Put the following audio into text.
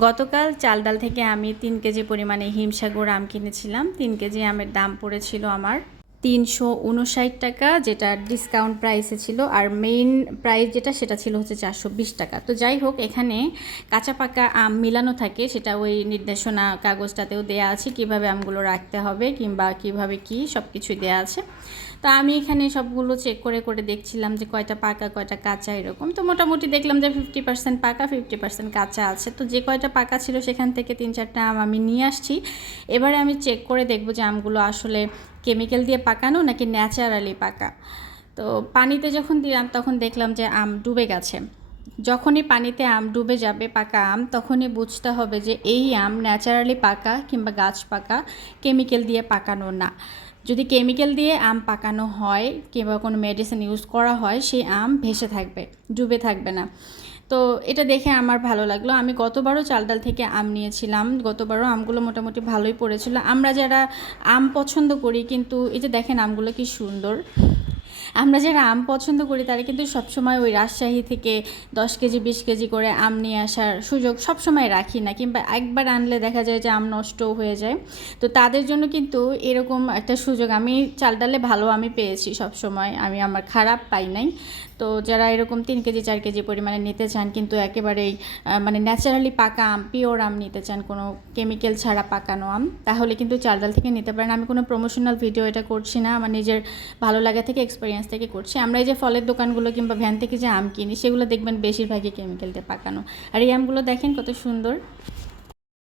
গতকাল চাল ডাল থেকে আমি তিন কেজি পরিমাণে হিমসাগর আম কিনেছিলাম। তিন কেজি আমের দাম পড়েছিল আমার তিনশো উনষাট টাকা, যেটা ডিসকাউন্ট প্রাইসে ছিল। আর মেইন প্রাইস যেটা, সেটা ছিল হচ্ছে চারশো বিশ টাকা। তো যাই হোক, এখানে কাঁচা পাকা আম মিলানো থাকে, সেটা ওই নির্দেশনা কাগজটাতেও দেয়া আছে, কীভাবে আমগুলো রাখতে হবে কিংবা কীভাবে কি সব কিছুই দেয়া আছে। তো আমি এখানে সবগুলো চেক করে করে দেখছিলাম যে কয়টা পাকা, কয়টা কাঁচা এরকম। তো মোটামুটি দেখলাম যে ফিফটি পার্সেন্ট পাকা ফিফটি পার্সেন্ট কাঁচা আছে। তো যে কয়টা পাকা ছিল, সেখান থেকে তিন চারটা আম আমি নিয়ে আসছি। এবারে আমি চেক করে দেখব যে আমগুলো আসলে কেমিক্যাল দিয়ে পাকানো নাকি ন্যাচারালি পাকা? তো পানিতে যখন দিলাম, তখন দেখলাম যে আম ডুবে গেছে। যখনই পানিতে আম ডুবে যাবে, পাকা আম, তখনই বুঝতে হবে যে এই আম ন্যাচারালি পাকা কিংবা গাছ পাকা, কেমিক্যাল দিয়ে পাকানো না। যদি কেমিক্যাল দিয়ে আম পাকানো হয় কিংবা কোনো মেডিসিন ইউজ করা হয়, সেই আম ভেসে থাকবে, ডুবে থাকবে না। তো এটা দেখে আমার ভালো লাগল। আমি গতবারও চাল ডাল থেকে আম নিয়েছিলাম। গতবারও আমগুলো মোটামুটি ভালোই পড়েছিল। আমরা যারা আম পছন্দ করি কিন্তু এই যে দেখেন আমগুলো কি সুন্দর। আমরা যারা আম পছন্দ করি, তারা কিন্তু সবসময় ওই রাজশাহী থেকে দশ কেজি, বিশ কেজি করে আম নিয়ে আসার সুযোগ সবসময় রাখি না। কিংবা একবার আনলে দেখা যায় যে আম নষ্টও হয়ে যায়। তো তাদের জন্য কিন্তু এরকম একটা সুযোগ, আমি চাল ডালে ভালো আমি পেয়েছি সবসময়, আমি আমার খারাপ পাই নাই। তো যারা এরকম তিন কেজি, চার কেজি পরিমাণে নিতে চান, কিন্তু একেবারেই মানে ন্যাচারালি পাকা আম পিওর আম নিতে চান, কোনো কেমিক্যাল ছাড়া পাকানো আম, তাহলে কিন্তু চাল ডাল থেকে নিতে পারেন। আমি কোনো প্রমোশনাল ভিডিও এটা করছি না, আমার নিজের ভালো লাগা থেকে এক্সপিরিয়েন্স থেকে করছি। আমরা এই যে ফলের দোকানগুলো কিংবা ভ্যান থেকে যে আম কিনি, সেগুলো দেখবেন বেশিরভাগই কেমিক্যাল দিয়ে পাকানো। আর এই আমগুলো দেখেন কত সুন্দর।